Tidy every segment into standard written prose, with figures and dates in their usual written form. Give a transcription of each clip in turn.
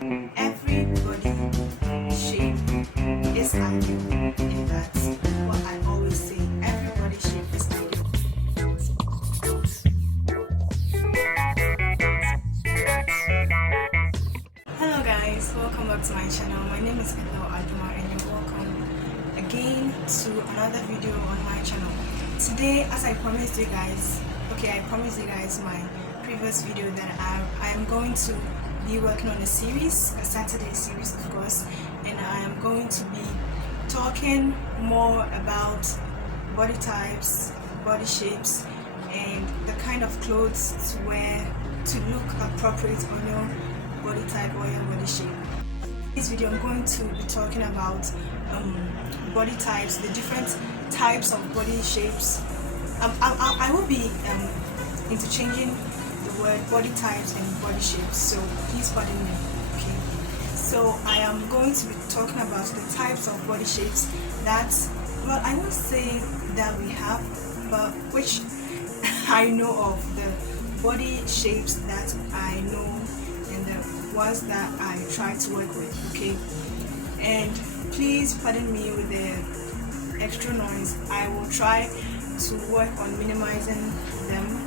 Every body shape is ideal, and that's what I always say. Every body shape is ideal. Hello guys, welcome back to my channel. My name is Adoma and you're welcome again to another video on my channel. Today, as I promised you guys, I promised you guys my previous video that I am going to be working on a series, a Saturday series of course, and I am going to be talking more about body types, body shapes, and the kind of clothes to wear to look appropriate on your body type or your body shape. In this video I'm going to be talking about body types, the different types of body shapes. I will be interchanging the word body types and body shapes, so please pardon me. Okay, so I am going to be talking about the types of body shapes that, well, I won't say that we have, but which I know of, the body shapes that I know and the ones that I try to work with. Okay, and please pardon me with the extra noise. I will try to work on minimizing them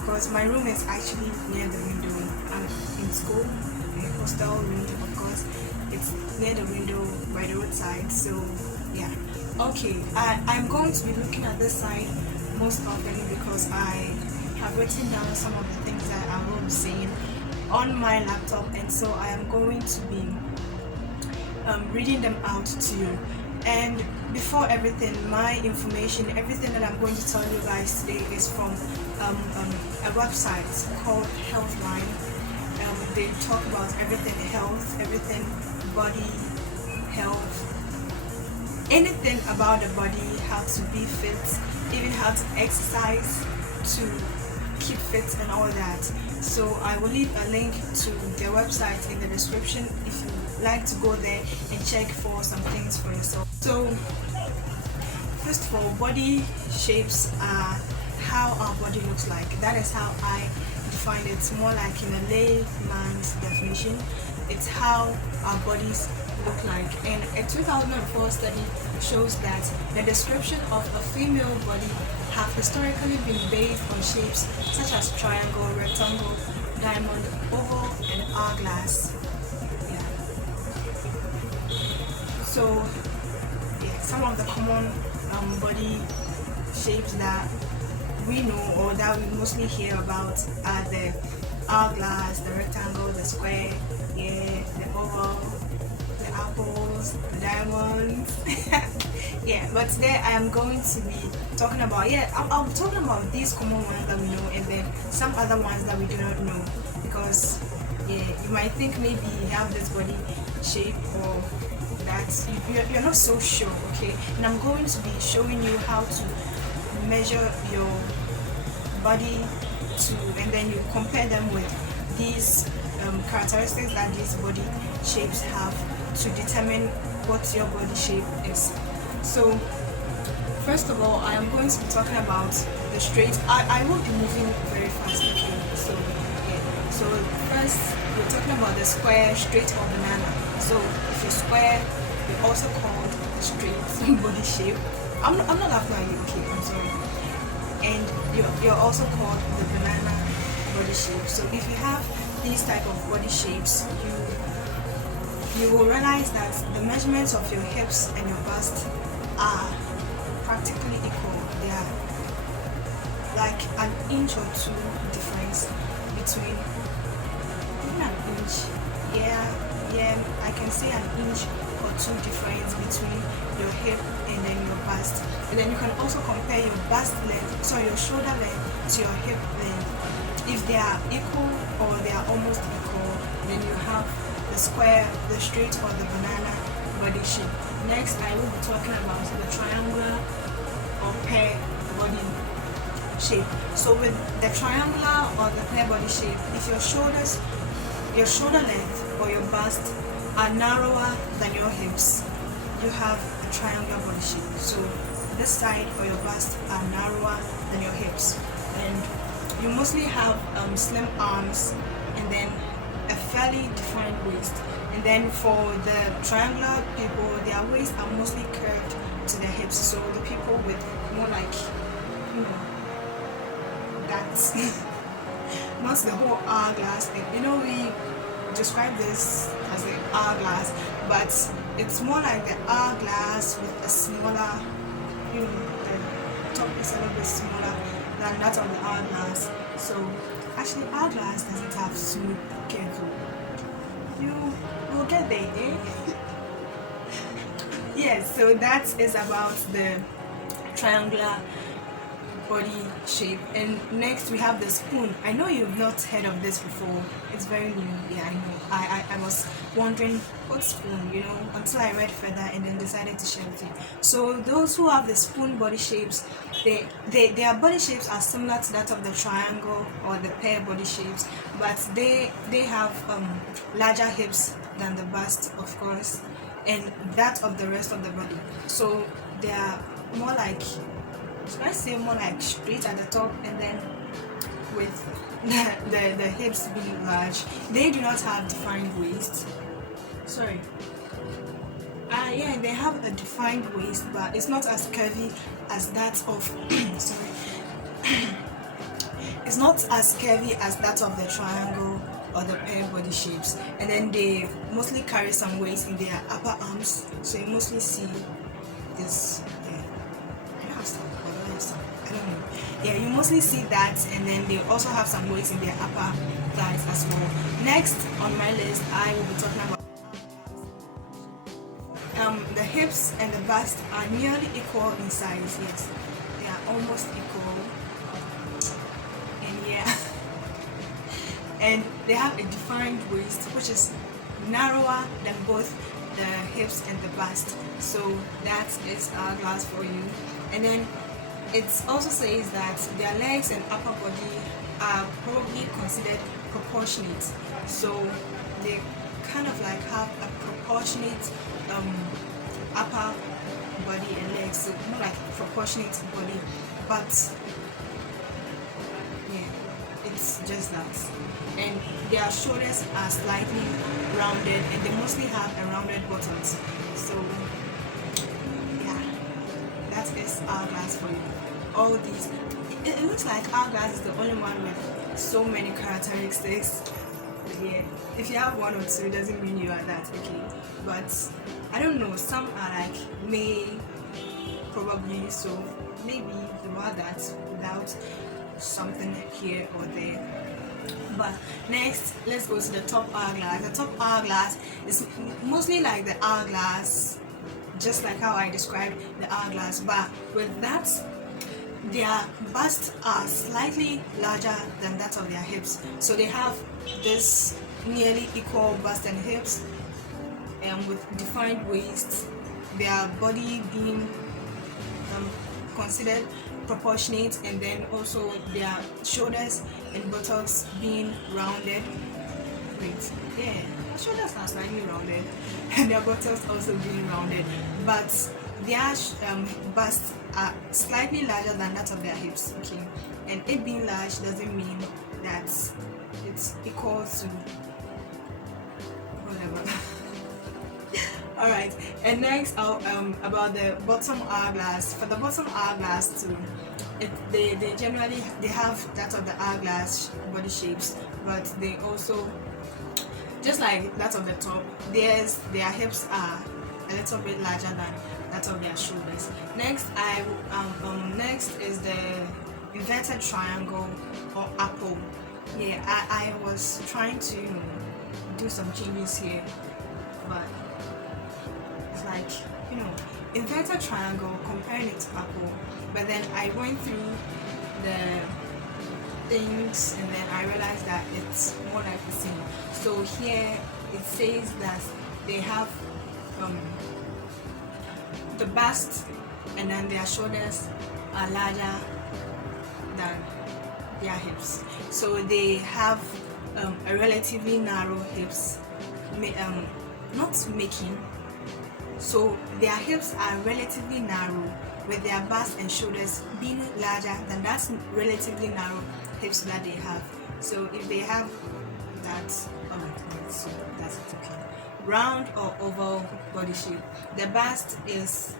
because my room is actually near the window. I'm in school, a hostel room, of course. It's near the window by the roadside, so yeah. Okay, I'm going to be looking at this side most often because I have written down some of the things that I will be saying on my laptop, and so I am going to be reading them out to you. And before everything, my information, everything that I'm going to tell you guys today is from a website called Healthline. They talk about everything health, everything body health, anything about the body, how to be fit, even how to exercise to keep fit and all that. So I will leave a link to their website in the description if you like to go there and check for some things for yourself. So first of all, body shapes are how our body looks like. That is how I define it, more like in a layman's definition. It's how our bodies look like. And a 2004 study shows that the description of a female body have historically been based on shapes such as triangle, rectangle, diamond, oval, and hourglass. Yeah. So yeah, some of the common body shapes that we know or that we mostly hear about are the hourglass, the rectangle, the square, yeah, the oval, the apples, the diamonds. Yeah, but today I am going to be talking about, I'll be talking about these common ones that we know and then some other ones that we do not know, because yeah, you might think maybe you have this body shape or that you're not so sure. Okay, and I'm going to be showing you how to measure your body to, and then you compare them with these characteristics that these body shapes have to determine what your body shape is. So first of all, I am going to be talking about the straight. I will be moving very fast. Okay, so yeah, so first we're talking about the square, straight, or banana. So if you're square, you're also called straight body shape. I'm not laughing at you, okay, I'm sorry. And you're also called the banana body shape. So if you have these type of body shapes, you will realize that the measurements of your hips and your bust are practically equal. They are like an inch or two difference between, even an inch, yeah, I can say an inch or two difference between your hip and then your bust. And then you can also compare your bust length, so your shoulder length to your hip length. If they are equal or they are almost equal, then you have the square, the straight, or the banana body shape. Next, I will be talking about the triangular or pear body shape. So with the triangular or the pear body shape, if your shoulder length or your bust are narrower than your hips, you have a triangular body shape. So this side or your bust are narrower than your hips, and you mostly have slim arms and then a fairly defined waist. And then for the triangular people, their waists are mostly curved to the hips. So the people with more like, you know, that's not the whole hourglass thing. You know, we describe this as the hourglass, but it's more like the hourglass with a smaller, you know, the top is a little bit smaller than that of the hourglass. So actually hourglass doesn't have smooth curves. You will get there, eh? Yes, so that is about the triangular body shape. And next we have the spoon. I know you've not heard of this before. It's very new. Yeah, I know. I was wondering what spoon, you know, until I read further and then decided to share with you. So those who have the spoon body shapes, their body shapes are similar to that of the triangle or the pear body shapes, but they have larger hips than the bust, of course, and that of the rest of the body. So they are more like, should I say, more like straight at the top, and then with the hips being large. They do not have defined waist. Sorry. Yeah, they have a defined waist, but it's not as curvy as that of sorry. It's not as curvy as that of the triangle or the pear body shapes. And then they mostly carry some waist in their upper arms, so you mostly see this. I don't know. Yeah, you mostly see that, and then they also have some waist in their upper thighs as well. Next on my list, I will be talking about the hips and the bust are nearly equal in size. Yes, they are almost equal, and yeah, and they have a defined waist which is narrower than both the hips and the bust. So that is hourglass for you. And then it also says that their legs and upper body are probably considered proportionate. So they kind of like have a proportionate upper body and legs, so more like proportionate body, but yeah, it's just that. And their shoulders are slightly rounded, and they mostly have a rounded bottoms. So yeah, that is hourglass for you. All these, it looks like hourglass is the only one with so many characteristics. Yeah, if you have one or two, it doesn't mean you are that, okay? But I don't know, some are like may, probably, so maybe you are that without something here or there. But next, let's go to the top hourglass. The top hourglass is mostly like the hourglass, just like how I described the hourglass, but with that, their busts are slightly larger than that of their hips. So they have this nearly equal bust and hips, and with defined waists, their body being considered proportionate, and then also their shoulders and buttocks being rounded. Wait, yeah, shoulders are slightly rounded and their buttocks also being rounded, but their busts are slightly larger than that of their hips, okay? And it being large doesn't mean that it's equal to whatever. Alright, and next about the bottom hourglass. For the bottom hourglass too, they generally have that of the hourglass body shapes, but they also, just like that of the top, their hips are a little bit larger than that of their shoulders. Next, next is the inverted triangle or apple. Yeah, I was trying to do some changes here, but it's like, inverted triangle, comparing it to apple. But then I went through the things, and then I realized that it's more like the same. So here it says that they have the bust, and then their shoulders are larger than their hips. So they have a relatively narrow hips, not making. So their hips are relatively narrow, with their bust and shoulders being larger than that relatively narrow hips that they have. So if they have that it, so that's it. Okay. Round or oval body shape. The bust is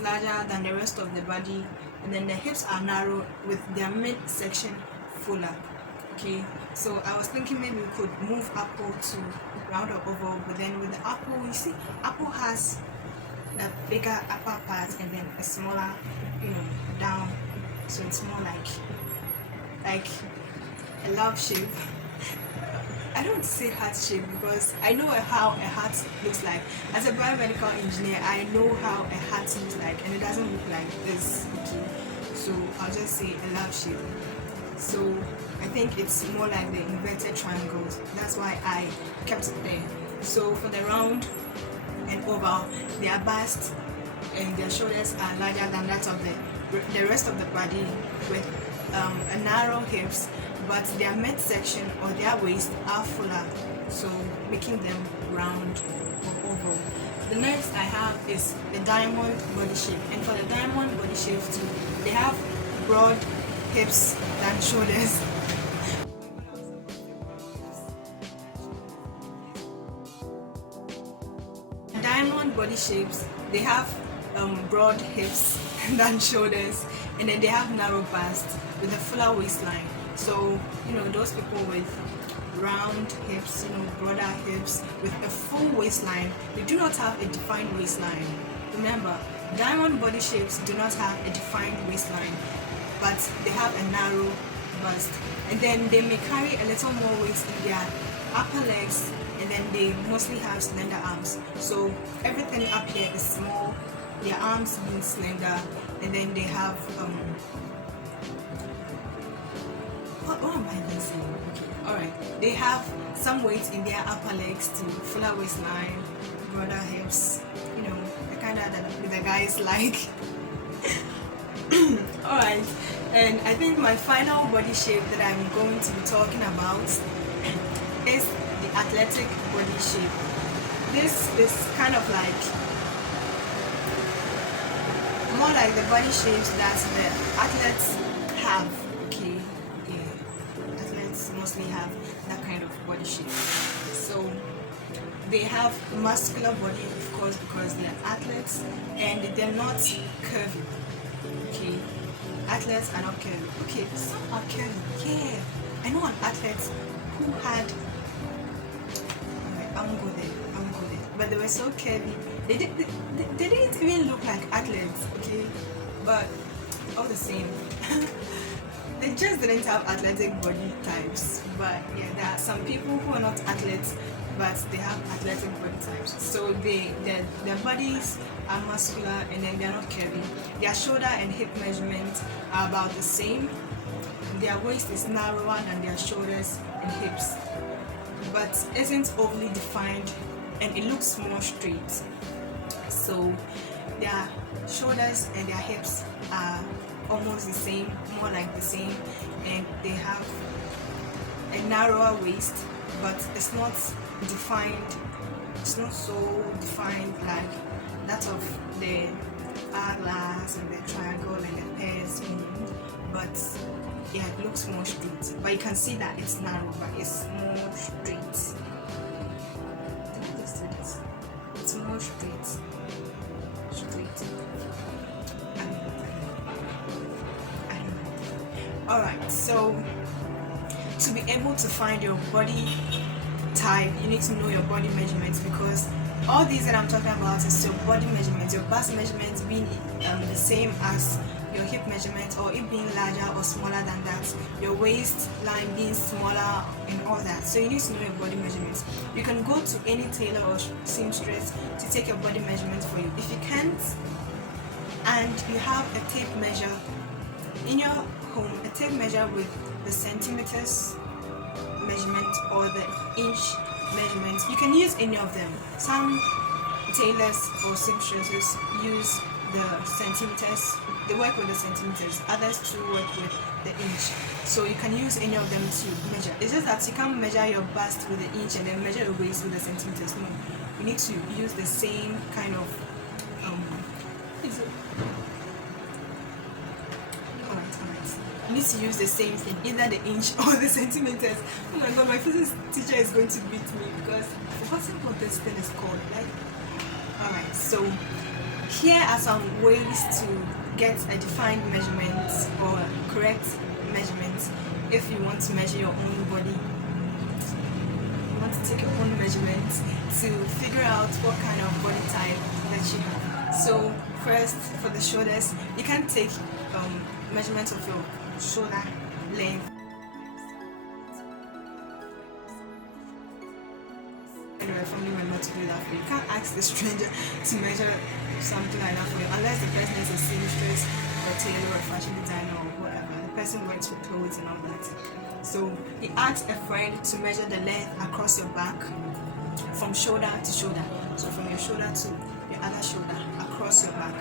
larger than the rest of the body, and then the hips are narrow with their midsection fuller. Okay, so I was thinking maybe we could move apple to round or oval, but then with the apple, you see, apple has a bigger upper part and then a smaller, down, so it's more like a love shape. I don't say heart shape because I know how a heart looks like. As a biomedical engineer, I know how a heart looks like, and it doesn't look like this. Okay, so I'll just say a love shape. So I think it's more like the inverted triangles. That's why I kept it there. So for the round and oval, their bust and their shoulders are larger than that of the rest of the body, with a narrow hips, but their midsection or their waist are fuller, so making them round or oval. The next I have is the diamond body shape, and for the diamond body shape too, they have broad hips than shoulders. Diamond body shapes, they have broad hips than shoulders, and then they have narrow bust with a fuller waistline. So those people with round hips, broader hips with a full waistline, they do not have a defined waistline. Remember, diamond body shapes do not have a defined waistline, but they have a narrow bust, and then they may carry a little more weight in their upper legs, and then they mostly have slender arms. So everything up here is small, their arms being slender, and then they have what am I missing? Okay. Alright, they have some weight in their upper legs too, fuller waistline, broader hips, the kind that the guys like. Alright, and I think my final body shape that I'm going to be talking about is the athletic body shape. This is kind of like more like the body shapes that the athletes have. Okay, yeah, athletes mostly have that kind of body shape. So they have muscular body, of course, because they're athletes, and they're not curvy. Okay, athletes are not curvy. Okay, some are curvy. Yeah, I know an athlete who had. I won't go there. But they were so curvy. They didn't even look like athletes. Okay, but all the same, they just didn't have athletic body types. But yeah, there are some people who are not athletes, but they have athletic body types. So their bodies are muscular, and then they're not curvy. Their shoulder and hip measurements are about the same. Their waist is narrower than their shoulders and hips, but isn't overly defined, and it looks more straight. So their shoulders and their hips are almost the same, more like the same, and they have a narrower waist, but it's not defined. It's not so defined like that of the hourglass and the triangle and the pairs, but yeah, it looks more straight. But you can see that it's narrow, but it's more straight. Did I just do this? It's more straight. I don't know. Alright, so to be able to find your body type, you need to know your body measurements, because all these that I'm talking about is your body measurements, your bust measurements being the same as your hip measurement, or it being larger or smaller than that, your waistline being smaller and all that. So you need to know your body measurements. You can go to any tailor or seamstress to take your body measurements for you. If you can't, and you have a tape measure in your home, a tape measure with the centimeters measurement or the inch measurement, you can use any of them. Some tailors or seamstresses use the centimeters, they work with the centimeters, others too work with the inch. So you can use any of them to measure. It's just that you can't measure your bust with the inch and then measure your waist with the centimeters. No, you need to use the same kind of alright. you need to use the same thing, either the inch or the centimeters. Oh my god, my physics teacher is going to beat me because I've forgotten what this thing is called. Like, alright, so here are some ways to get a defined measurement or correct measurement if you want to measure your own body. You want to take your own measurement to figure out what kind of body type that you have. So first, for the shoulders, you can take measurements of your shoulder length. Anyway, family member to do that for you. You can't ask the stranger to measure something like that for you unless the person is a seamstress or tailor or fashion designer or whatever. The person works with clothes and all that. So he asked a friend to measure the length across your back from shoulder to shoulder. So from your shoulder to your other shoulder across your back.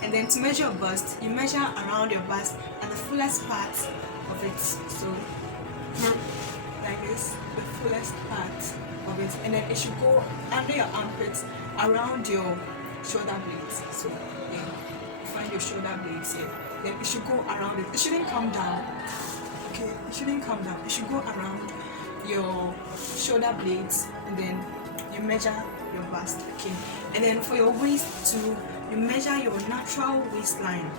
And then to measure your bust, you measure around your bust and the fullest part of it. So like this, the fullest part of it, and then it should go under your armpits around your shoulder blades. So yeah, you find your shoulder blades here. Then it should go around it. It shouldn't come down. Okay, it shouldn't come down. It should go around your shoulder blades, and then you measure your bust. Okay, and then for your waist too, you measure your natural waistline.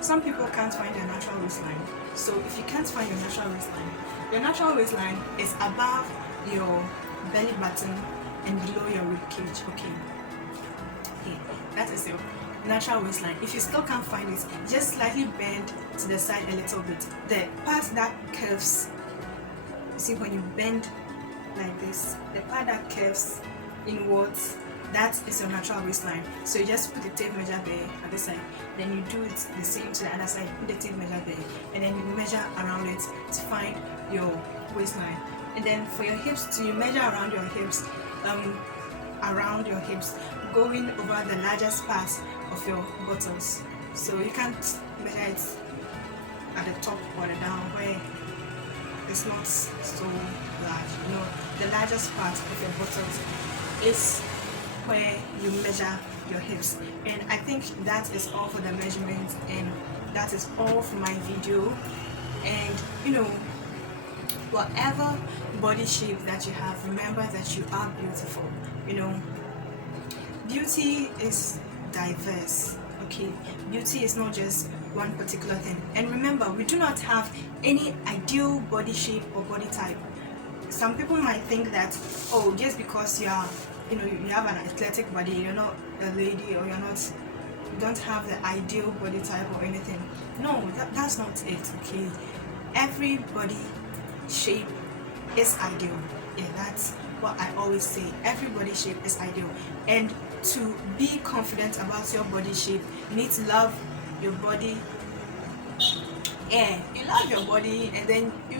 Some people can't find their natural waistline. So if you can't find your natural waistline is above your belly button and below your rib cage. Okay, that is your natural waistline. If you still can't find it, just slightly bend to the side a little bit. The part that curves, you see when you bend like this, the part that curves inwards, that is your natural waistline. So you just put the tape measure there at the side, then you do it the same to the other side, put the tape measure there, and then you measure around it to find your waistline. And then for your hips too, you measure around your hips, going over the largest part of your buttocks. So you can't measure it at the top or the down where it's not so large. You know, the largest part of your buttocks is where you measure your hips. And I think that is all for the measurement, and that is all for my video. And you know, whatever body shape that you have, remember that you are beautiful. You know, beauty is diverse. Okay, beauty is not just one particular thing. And remember, we do not have any ideal body shape or body type. Some people might think that, oh, just because you are, you know, you have an athletic body, you're not a lady, or you don't have the ideal body type or anything. No, that's not it. Okay, every body shape is ideal. Yeah, that's what I always say. Every body shape is ideal. And to be confident about your body shape, you need to love your body. Yeah, you love your body, and then you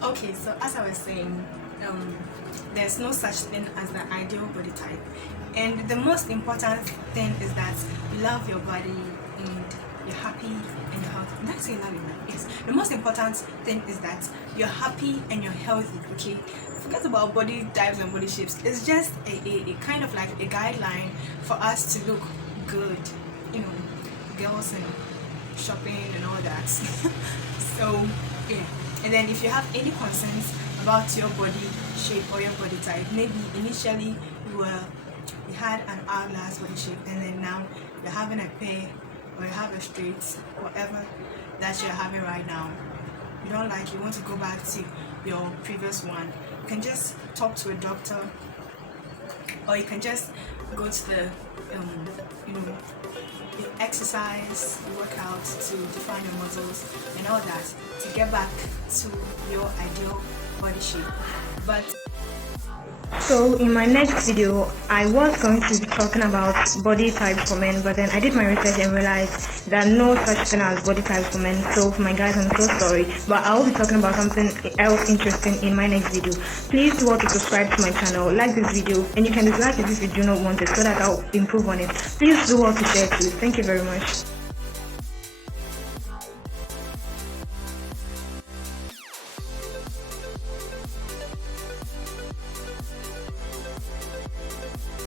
okay, so as I was saying, there's no such thing as the ideal body type, and the most important thing is that you love your body and you're happy and you're healthy. That's saying love your body. Yes, the most important thing is that you're happy and you're healthy. Okay, forget about body types and body shapes. It's just a kind of like a guideline for us to look good, you know, girls and shopping and all that. So yeah. And then if you have any concerns about your body shape or your body type, maybe initially you had an hourglass body shape, and then now you're having a pear or you have a straight, whatever that you're having right now, you don't like, you want to go back to your previous one, you can just talk to a doctor, or you can just go to the you know, you exercise, you work out to define your muscles and all that to get back to your ideal body shape. But so in my next video, I was going to be talking about body types for men, but then I did my research and realized there are no such thing as body types for men. So for my guys, I'm so sorry, but I will be talking about something else interesting in my next video. Please do want to subscribe to my channel, like this video, and you can dislike it if you do not want it, so that I'll improve on it. Please do want to share it too. Thank you very much.